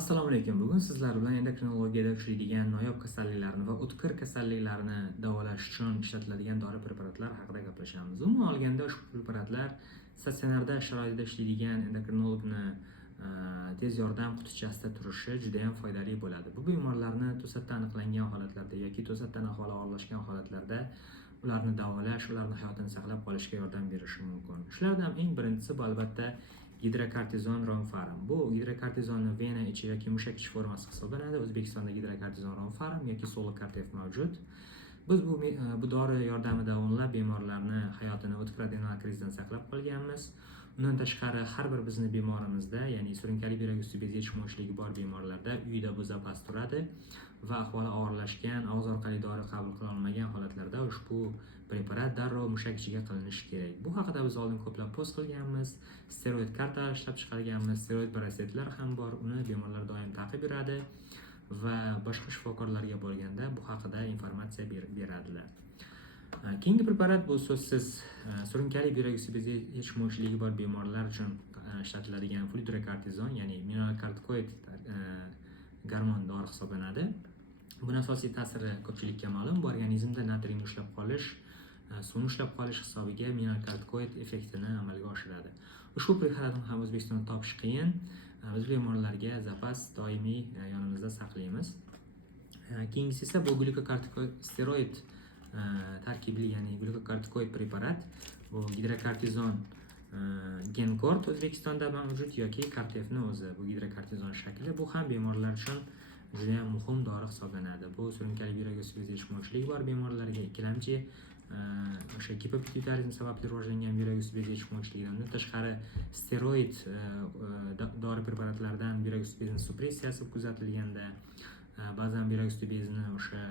Assalomu alaykum. Bugun sizlar bilan endokrinologiyada uchraydigan noyob kasalliklarni va o'tkir kasalliklarni davolash uchun ishlatiladigan dori preparatlar haqida gaplashamiz. Umuman olganda ushbu preparatlar statsionarda sharoitda ishlaydigan endokrinologni tez yordam qutichasida turishi juda ham foydali bo'ladi. Bu bemorlarni to'satdan aniqlangan holatlarda yoki to'satdan ahvoli og'irlashgan holatlarda ularni davolash, ularning hayotini saqlab qolishga yordam berishi mumkin. Shulardan eng birinchisi bu albatta gidrokortizon ronfarin. Bu gidrokortizonni vena ichi yoki mushak ichi formasi hisoblanadi. O'zbekistonda gidrokortizon ronfarin yoki Solokartef mavjud. Biz bu dori yordamida o'nlab bemorlarni hayotini o'tkir adrenal krizdan saqlab qolganmiz. Undan tashqari har bir bizni bemorimizda, ya'ni surunkali buyrak usti bezi yetishmovchiligi bor bemorlarda uyda bu zapas turadi va ahvoli og'irlashgan, og'iz orqali dori qabul qila olmagan holatlarda ushbu preparat darrov mushak ichiga qilinishi kerak. Bu haqida biz oldin ko'plab post qilganmiz, steroid kartalar ishlab chiqarganmiz, steroid parasetlar ham bor, uni bemorlar doim taqib yuradi va boshqa shifokorlarga bo'lganda bu haqida informatsiya beradilar. Keyingi preparat bu so'zsiz surunkali buyrak usti bezi yetishmovchiligi bor bemorlar uchun ishlatiladigan fludrokortizon, ya'ni mineralokortikoid gormon dori hisoblanadi. Buning asosiy ta'siri ko'pchilikka ma'lum. Bu organizmda natriyni ushlab qolish, suvni ushlab qolish hisobiga mineralokortikoid effektini amalga oshiradi. Ushbu preparatni ham O'zbekistonda topish qiyin. Biz bemorlarga zapas doimiy yonimizda saqlaymiz. Keyingisi esa bu glukokortikosteroid tarkibli, ya'ni glukokortikoid preparat. Bu gidrokortizon Genkort O'zbekistonda mavjud yoki Kartefni o'zi. Bu gidrokortizon shakli. Bu ham bemorlar uchun juda ham muhim dori hisoblanadi. Bu surunkali buyrak usti bezi yetishmovchiligi bor bemorlarga, ikkilamchi o'sha gipopituitarizm sababli rivojlangan buyrak usti bezi yetishmovchiligidan tashqari steroid dori preparatlaridan buyrak usti bezining supressiyasi kuzatilganda, ba'zan buyrak usti bezini o'sha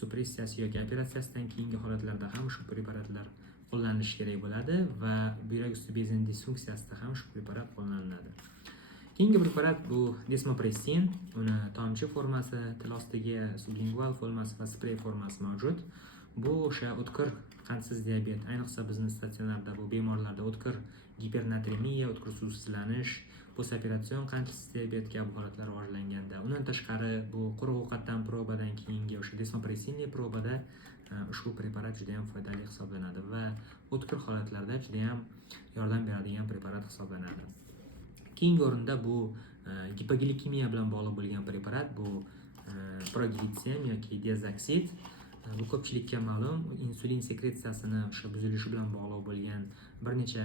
supressiyasi yoki operatsiyasidan keyingi holatlarda ham ushbu preparatlar qo'llanilishi kerak bo'ladi va buyrak usti bezining disfunksiyasida ham ushbu preparat qo'llaniladi. Keyingi preparat bu desmopressin. Uni tomchi formasi, til ostiga sublingual formasi va sprey formasi mavjud. Bu o'sha o'tkir qandsiz diabet, ayniqsa bizning statsionarda bu bemorlarda o'tkir gipernatremiya, o'tkir suvsizlanish, postoperatsion qandsiz diabet kabi holatlar rivojlanganda, undan tashqari bu quruq ovqatdan probadan keyingi o'sha desmopressinli probada ushbu preparat juda ham foydali hisoblanadi va o'tkir holatlarda juda ham yordam beradigan preparat hisoblanadi. Keyingi o'rinda bu gipoglikemiya bilan bog'liq bo'lgan preparat, bu proglitsen yoki dezaksid. Bu ko'pchilikka ma'lum, insulin sekretsiyasini o'sha buzilishi bilan bog'liq bo'lgan bir necha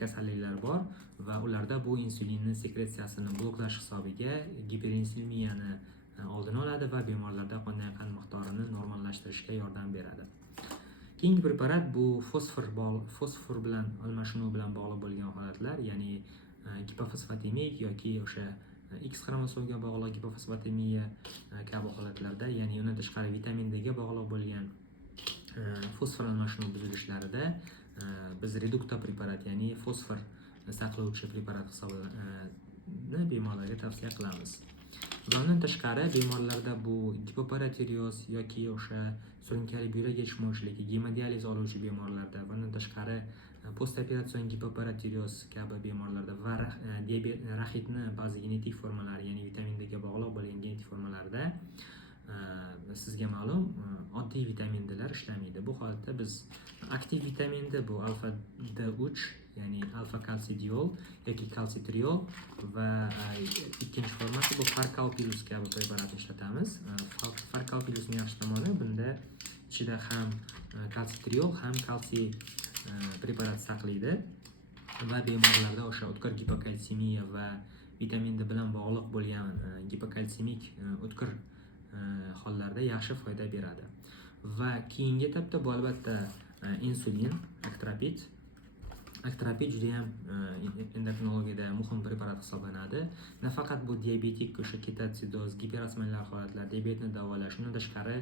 kasalliklar bor va ularda bu insulinni sekretsiyasini bloklash hisobiga giperinsuliniyani oldini oladi va bemorlarda qondan qand miqdorini normallashtirishga yordam beradi. Keyingi preparat bu fosfor bilan almashinuv bilan bog'liq bo'lgan holatlar, ya'ni gipofosfatemik yoki o'sha X xromosomga bog'liq gipofosfatemiya kabi holatlarda, ya'ni undan tashqari vitamin D ga bog'liq bo'lgan fosfor almashinuv buzilishlarida biz redukta preparat, ya'ni fosfor saqlovchi preparat hisoblanadi bemorlarga tavsiya qilamiz. Va undan tashqari bemorlarda bu gipoparatireoz yoki o'sha surunkali buyrak yetishmovchiligi, gemodializ oluvchi bemorlarda va undan tashqari postoperatsion gipoparatireoz kabi bemorlarda va raxitni ba'zi genetik formalari, ya'ni vitamin D ga bog'liq bo'lgan genetik formalarda sizga ma'lum oddiy vitamin D'lar ishlamaydi. Bu holatda biz aktiv vitamin D, bu alfa D3, ya'ni alfa kalsidiol yoki kalsitriol va ikkinchi formasi bu farkalpilus kabi preparatni ishlatamiz. Farkalpilusning yaxshi tomoni bunda ichida ham kalsitriol ham kalsiy preparat saqlaydi va bemorlarda o'sha o'tkir gipokalsemiya va vitamin D bilan bog'liq bo'lgan gipokalsemik o'tkir hollarda yaxshi foyda beradi. Va keyingi etapda bu albatta insulin, aktropid. Aktropid juda ham endokrinologiyada muhim preparat hisoblanadi. Nafaqat bu diabetik o'sha ketoatsidoz, giperosmonlar holatlar, diabetni davolash, undan tashqari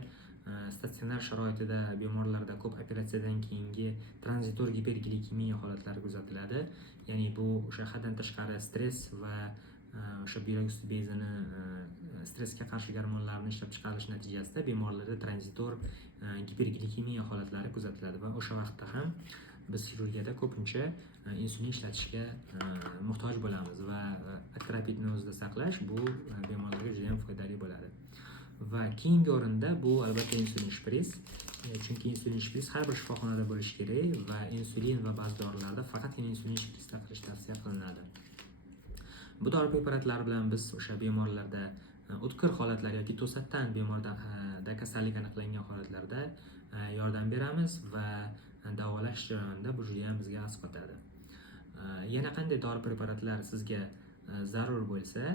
statsionar sharoitida bemorlarda ko'p operatsiyadan keyingi tranzitor giperglikemiya holatlari kuzatiladi. Ya'ni bu o'sha haddan tashqari stress va o'sha buyrak usti bezini stressga qarshi gormonlarni ishlab chiqarish natijasida bemorlarda tranzitor giperglikemiya holatlari kuzatiladi va o'sha vaqtda ham biz xirurgiyada ko'pincha insulin ishlatishga muhtoj bo'lamiz va atrofitni o'zida saqlash bu bemorlarga juda ham foydali bo'ladi. Va keyingi o'rinda bu albatta insulin shpris. Chunki insulin shpris har bir shifoxonada bo'lishi kerak va insulin va ba'zi dorilarda faqatgina insulin shprisda qilish tavsiya qilinadi. Bu dori preparatlari bilan biz o'sha bemorlarda o'tkir holatlar yoki to'satdan bemorda kasallik aniqlangan holatlarda yordam beramiz va davolash jarayonida bu juda ham bizga asqotadi. Yana qanday dori preparatlar sizga zarur bo'lsa,